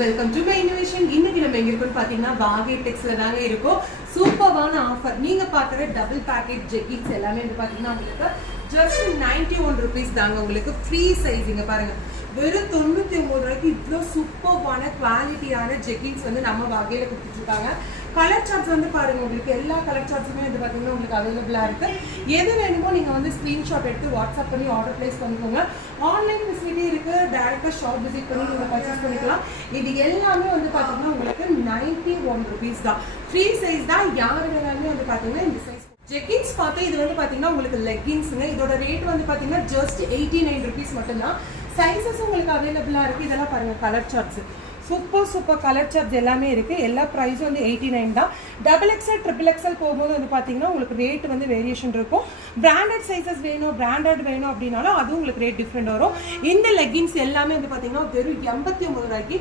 Welcome to my innovation. இன்னைக்கு நம்ம எங்க இருக்கோம்னு பாத்தீங்கன்னா வாகை டெக்ஸ்ல தாங்க இருக்கும். சூப்பரான ஆஃபர். நீங்க பாக்குற டபுள் பேக்கெட் ஜெகின்ஸ் எல்லாமே வந்து பாத்தீங்கன்னா உங்களுக்கு ஜஸ்ட் 91 rupees தாங்க. உங்களுக்கு ஃப்ரீ சைஸிங்க பாருங்க. வெறும் 99 ரூபாய்க்கு இவ்வளோ சூப்பரான குவாலிட்டியான ஜெகின்ஸ் வந்து நம்ம வகையில கொடுத்துட்டு இருக்காங்க. கலர் சார்ட்ஸ் வந்து பாருங்க, உங்களுக்கு எல்லா கலர் சார்ட்ஸுமே வந்து பாத்தீங்கன்னா உங்களுக்கு அவைலபிளா இருக்கு. எது வேணுமோ நீங்க வந்து ஸ்கிரீன்ஷாட் எடுத்து வாட்ஸ்அப் பண்ணி ஆர்டர் பிளேஸ் பண்ணிக்கோங்க. ஆன்லைன் ஃபெசிலிட்டி இருக்கு. டைரக்டா ஷாப் விசிட் பண்ணி நீங்க பர்ச்சேஸ் பண்ணிக்கலாம். இது எல்லாமே வந்து பாத்தீங்கன்னா உங்களுக்கு 91 rupees தான். ஃப்ரீ சைஸ் தான். யாரு வேணாலுமே வந்து பாத்தீங்கன்னா இந்த சைஸ். ஜெகின்ஸ் பார்த்து இது வந்து பாத்தீங்கன்னா உங்களுக்கு லெகின்ஸுங்க. இதோட ரேட் வந்து பாத்தீங்கன்னா ஜஸ்ட் 89 rupees மட்டும்தான். சைஸஸ் உங்களுக்கு அவைலபிளா இருக்கு. இதெல்லாம் பாருங்க colour charts. Super colour charts எல்லாமே இருக்கு. எல்லா ப்ரைஸும் வந்து 89 தான். XXL XXL போகும்போது வந்து பாத்தீங்கன்னா உங்களுக்கு ரேட் வந்து வேரியேஷன் இருக்கும். பிராண்டட் சைஸஸ் வேணும், பிராண்டட் வேணும் அப்படின்னாலும் அதுவும் உங்களுக்கு ரேட் டிஃப்ரெண்ட் வரும். இந்த லெகின்ஸ் எல்லாமே வந்து பாத்தீங்கன்னா வெறும் 89 ரூபாய்க்கு